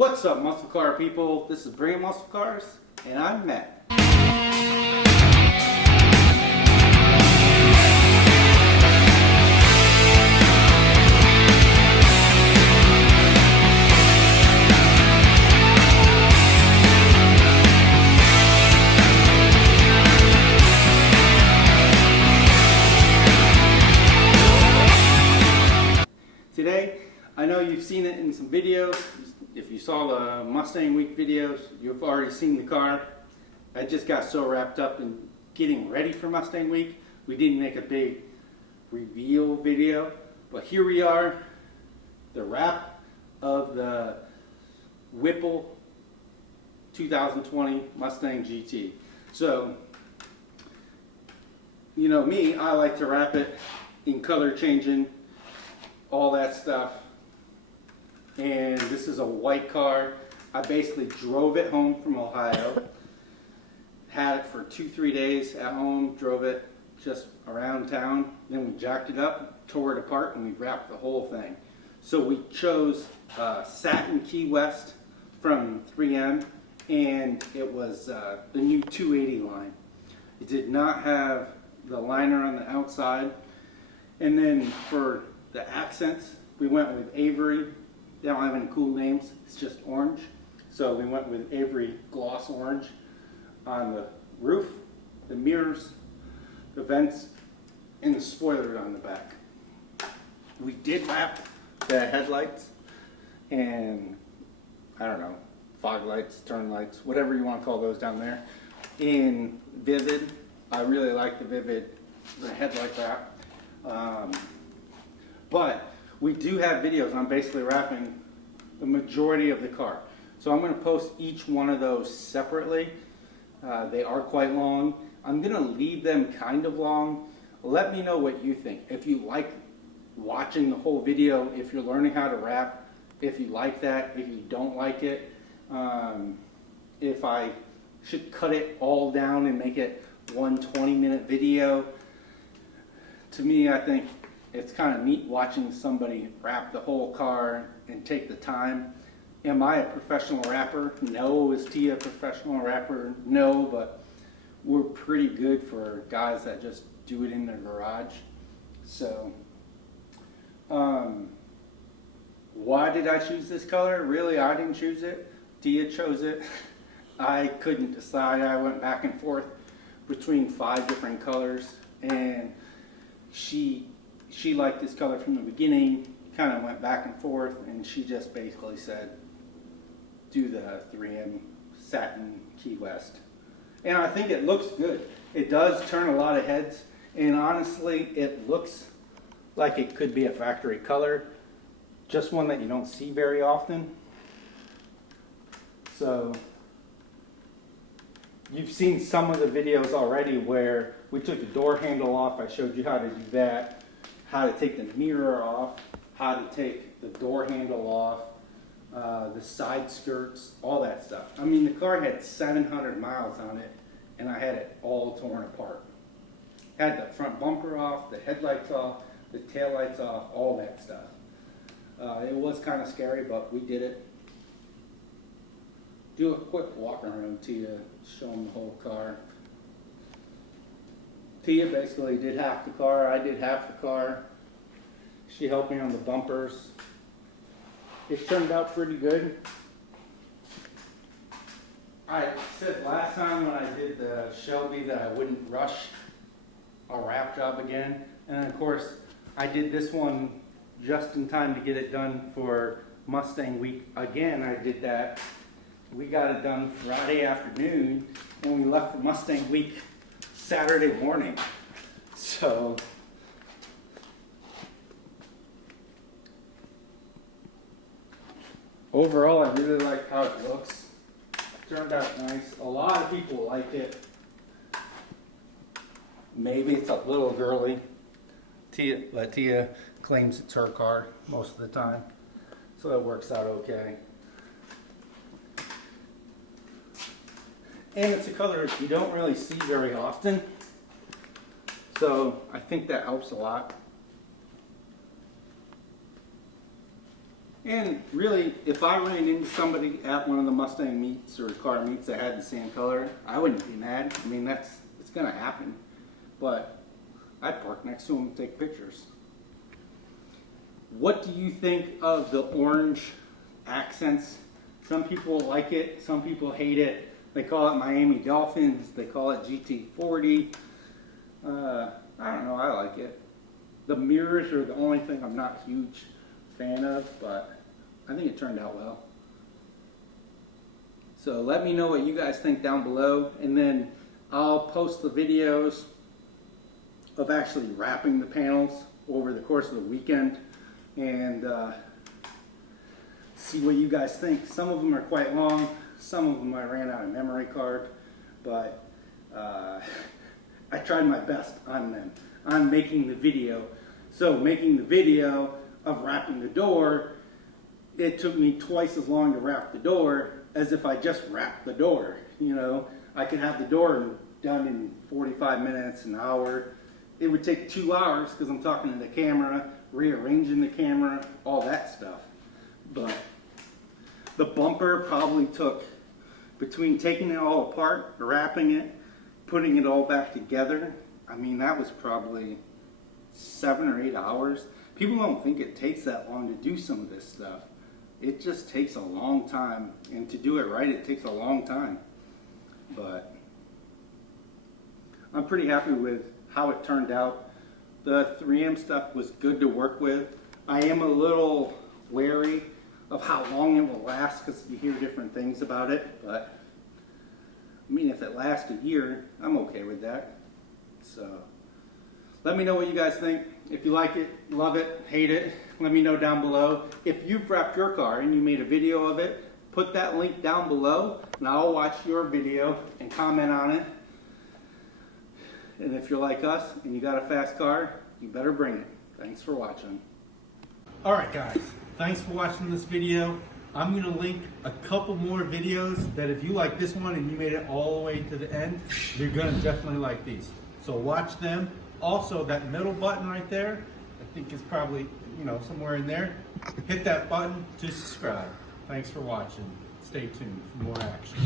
What's up, muscle car people? This is Bring Muscle Cars, and I'm Matt. Today, I know you've seen it in some videos. If you saw the Mustang Week videos, you've already seen the car. I just got so wrapped up in getting ready for Mustang Week, we didn't make a big reveal video. But here we are, the wrap of the Whipple 2020 Mustang GT. So, you know me, I like to wrap it in color changing, all that stuff. And this is a white car. I basically drove it home from Ohio. Had it for 2-3 days at home, drove it just around town. Then we jacked it up, tore it apart, and we wrapped the whole thing. So we chose Satin Key West from 3M, and it was the new 280 line. It did not have the liner on the outside. And then for the accents, we went with Avery. They don't have any cool names, it's just orange. So we went with Avery Gloss Orange on the roof, the mirrors, the vents, and the spoilers on the back. We did wrap the headlights and, I don't know, fog lights, turn lights, whatever you want to call those down there, in VViVid. I really like the VViVid, the headlight wrap. But we do have videos on basically wrapping the majority of the car. So I'm going to post each one of those separately. They are quite long. I'm going to leave them kind of long. Let me know what you think. If you like watching the whole video, if you're learning how to wrap, if you like that, if you don't like it, if I should cut it all down and make it one 20-minute video. To me, I think it's kind of neat watching somebody wrap the whole car and take the time. Am I a professional rapper? No. Is Tia a professional rapper? No, but we're pretty good for guys that just do it in their garage. So, why did I choose this color? Really, I didn't choose it. Tia chose it. I couldn't decide. I went back and forth between 5 different colors, and she liked this color from the beginning, kind of went back and forth, and she just basically said, do the 3M Satin Key West. And I think it looks good. It does turn a lot of heads, and honestly, it looks like it could be a factory color, just one that you don't see very often. So, you've seen some of the videos already where we took the door handle off. I showed you how to do that. How to take the mirror off, how to take the door handle off, the side skirts, all that stuff. I mean, the car had 700 miles on it, and I had it all torn apart. Had the front bumper off, the headlights off, the taillights off, all that stuff. It was kind of scary, but we did it. Do a quick walk around to you, show them the whole car. Tia basically did half the car, I did half the car. She helped me on the bumpers. It turned out pretty good. I said last time when I did the Shelby that I wouldn't rush a wrap job again. And of course, I did this one just in time to get it done for Mustang Week. Again, I did that. We got it done Friday afternoon, and we left for Mustang Week Saturday morning. So overall, I really like how it looks. Turned out nice. A lot of people like it. Maybe it's a little girly. Tia claims it's her car most of the time, so that works out okay. And it's a color you don't really see very often, so I think that helps a lot. And really, if I ran into somebody at one of the Mustang meets or car meets that had the same color, I wouldn't be mad. I mean, it's gonna happen. But I'd park next to them and take pictures. What do you think of the orange accents? Some people like it, some people hate it. They call it Miami Dolphins, they call it GT40. I don't know, I like it. The mirrors are the only thing I'm not a huge fan of, but I think it turned out well. So let me know what you guys think down below, and then I'll post the videos of actually wrapping the panels over the course of the weekend and see what you guys think. Some of them are quite long, some of them I ran out of memory card, but I tried my best on them, on making the video. So making the video of wrapping the door, it took me twice as long to wrap the door as if I just wrapped the door. You know, I could have the door done in 45 minutes, an hour. It would take 2 hours because I'm talking to the camera, rearranging the camera, all that stuff. But the bumper probably took, between taking it all apart, wrapping it, putting it all back together, I mean, that was probably 7 or 8 hours. People don't think it takes that long to do some of this stuff. It just takes a long time, and to do it right, it takes a long time. But I'm pretty happy with how it turned out. The 3M stuff was good to work with. I am a little wary of how long it will last because you hear different things about it, but I mean, if it lasts a year, I'm okay with that. So let me know what you guys think. If you like it, love it, hate it, let me know down below. If you've wrapped your car and you made a video of it, put that link down below and I'll watch your video and comment on it. And if you're like us and you got a fast car, you better bring it. Thanks for watching. Alright guys, thanks for watching this video. I'm going to link a couple more videos that if you like this one and you made it all the way to the end, you're going to definitely like these. So watch them. Also, that middle button right there, I think is probably, you know, somewhere in there. Hit that button to subscribe. Thanks for watching. Stay tuned for more action.